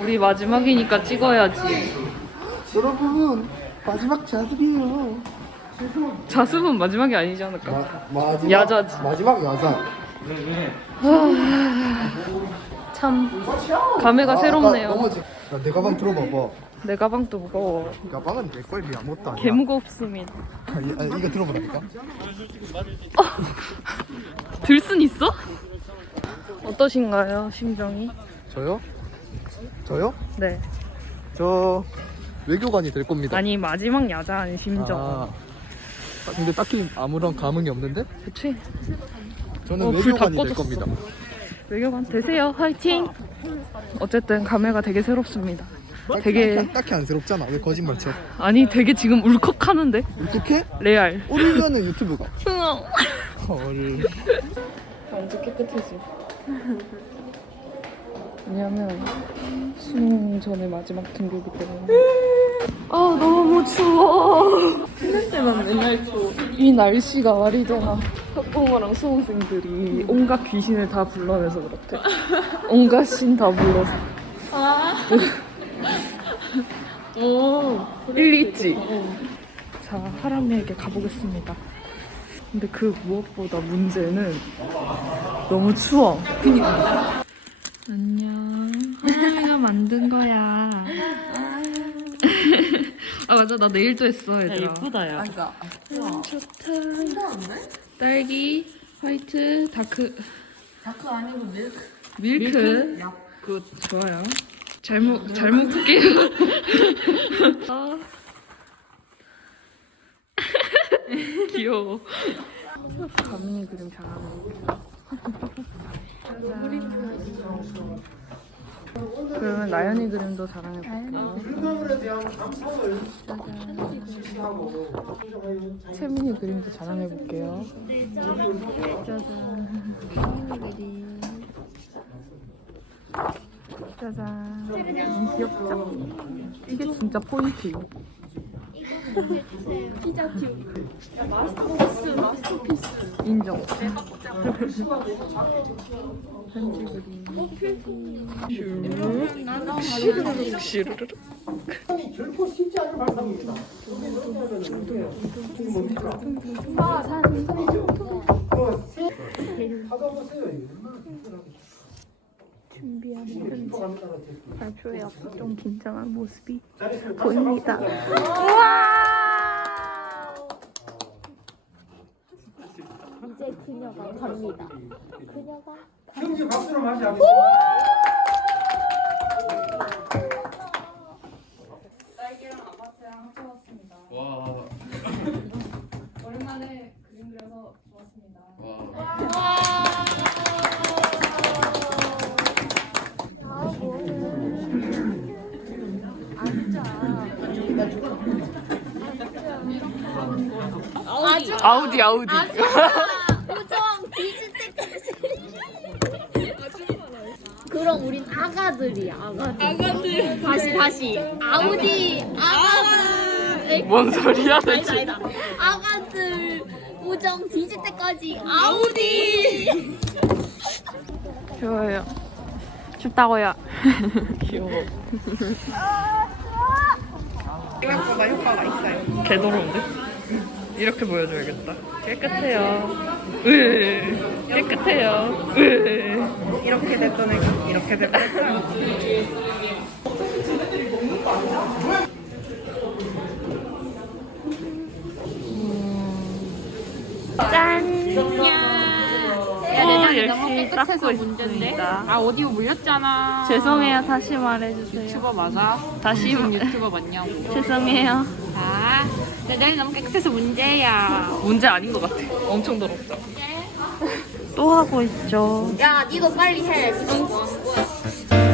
우리 마지막이니까 찍어야지. 여러분 마지막 자습이에요. 자습은 마지막이 아니지 않을까? 마, 마지막 야자지. 마지막 야자. 참 감회가 아, 새롭네요. 넘어지. 야, 내 가방 들어봐봐. 내 가방도 무거워. 가방은 내 거에 비해 아무것도 아니야. 개 무겁습니다. 아, 이- 아, 이거 들어보라니까. 들순 있어? 어떠신가요, 심정이? 저요? 저요? 네. 저 외교관이 될 겁니다. 아니 마지막 야자한 심정. 아, 아, 근데 딱히 아무런 감흥이 없는데? 그치? 저는 어, 불다 외교관이 될 꺼졌어. 겁니다. 외교관 되세요. 화이팅! 어쨌든 감회가 되게 새롭습니다. 되게 딱히, 딱히 안 새롭잖아. 왜 거짓말 쳐? 아니 되게 지금 울컥하는데 어떻게? 레알. 우리면은 유튜브가. 흥. 헐. 완전 깨끗해지. 왜냐면 수능 전에 마지막 등교기 때문에. 아 너무 추워. 신날 때만 맨날 추워. 이 날씨가 말이 되나? 학부모랑 수험생들이 온갖 귀신을 다 불러내서 그렇대. 온갖 신 다 불러서. 아. 오. 일리 있지. 자 하람이에게 가보겠습니다. 근데 그 무엇보다 문제는 너무 추워. 안녕. 하람이가 만든 거야. 아 맞아 나 내일도 했어 얘들아. 예쁘다 야. 음, 좋다. 딸기, 화이트, 다크. 다크 아니고 밀크. 밀크. 야, 굿 좋아요. 잘 먹, 잘 먹을게요. 아. 귀여워. 가민이 그림 잘하네. 그러면 나연이 그림도 자랑해볼게요. 채민이 그림도 자랑해볼게요. 짜잔. 짜잔. 너무 귀엽죠? 이게 진짜 포인트 예요. 인정. 편지 그림. 슈르륵 슈르륵. 준비하는 편지. 발표회 앞에 좀 긴장한 모습이 보입니다. 이제 그녀가 갑니다. 그녀가 형제 박수로 마시 딸기랑 아우디 아우디. 우정 뒤질 때까지. 그럼 우린 아가들이야 아가들. 아가들. 다시 다시 아우디 아가들. 뭔 소리야 아니다 대체? 아니다. 아가들 우정 뒤질 때까지 아우디. 좋아요. 춥다고요. 귀여워. 생각보다 효과가 있어요. 개더러운데? 이렇게 보여줘야겠다. 깨끗해요. 으 깨끗해요. 으 이렇게 됐던 애가 이렇게 됐어요. 짠! 열심히 닦고 있습니다. 아 오디오 물렸잖아. 죄송해요. 다시 말해주세요. 유튜버 맞아? 다시 유튜버 맞냐고. 죄송해요. 아, 내 내일 너무 깨끗해서 문제야. 문제 아닌 것 같아. 엄청 더럽다. 또 하고 있죠. 야 니도 빨리 해. 지금 뭐 하는 거야?